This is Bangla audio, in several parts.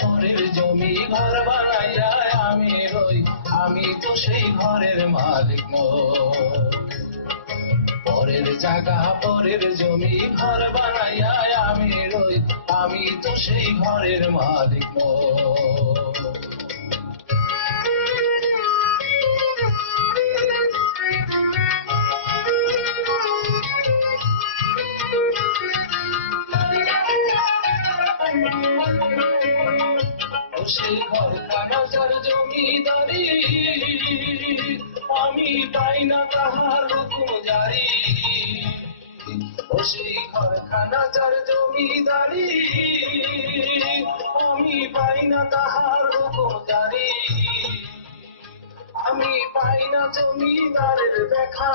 পরের জমি ঘর বানাইয়া আমি রই, আমি তো সেই ঘরের মালিক নই। পরের জায়গা পরের জমি ঘর বানাইয়া আমি রই, আমি তো সেই ঘরের মালিক নই। সেই ঘরখানা যার জমিদারি, আমি পাই না তাহার হুকুম জারি। ও সেই ঘরখানা যার জমিদারি, আমি পাই না তাহার হুকুম জারি। আমি পাই না জমিদারের দেখা,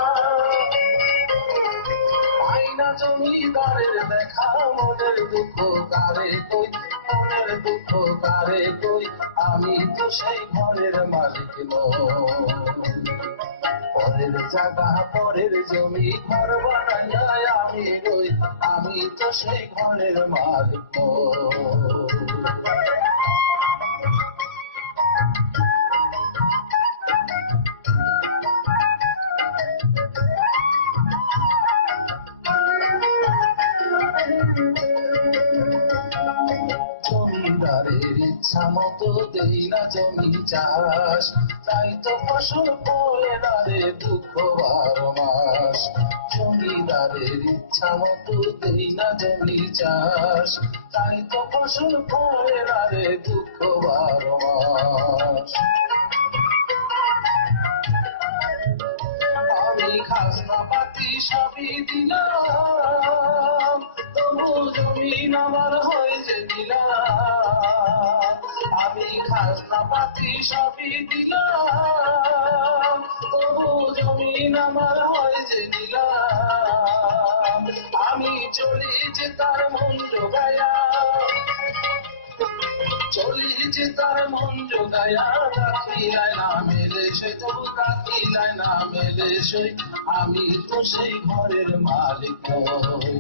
পাই না জমিদারের দেখা। মনের দুঃখ কারে কই, মনের দুঃখ কারে কই, আমি তো সেই ঘরের মালিক নই। পরের জায়গা পরের জমি ঘর বানাইয়া আমি রই, আমি তো সেই ঘরের মালিক নই। জমিদারের ইচ্ছা মতো দেই না জমি চাষ, তাই তো ফসল ফলে না রে দুঃখ 12 মাস। জমিদারের ইচ্ছা মতো দেই না জমি চাষ, তাই তো ফসল ফলে না রে দুঃখ 12 মাস। আমি খাজনা পাতি সবই দিলাম, তবু জমিন আমার হয় যে দিলাম। আমি খাজনা পাতি সবই দিলাম, তবু জমিন আমার হয় যে দিলাম। আমি চলি যে তার মন জোগায়া, চলি যে তার মন জোগায়া। দাখিলায় না মেলে সে, তবু দাখিলায় না মেলে সে, আমি তো সেই ঘরের মালিক নই।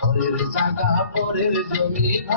পরের জায়গা পরের জমি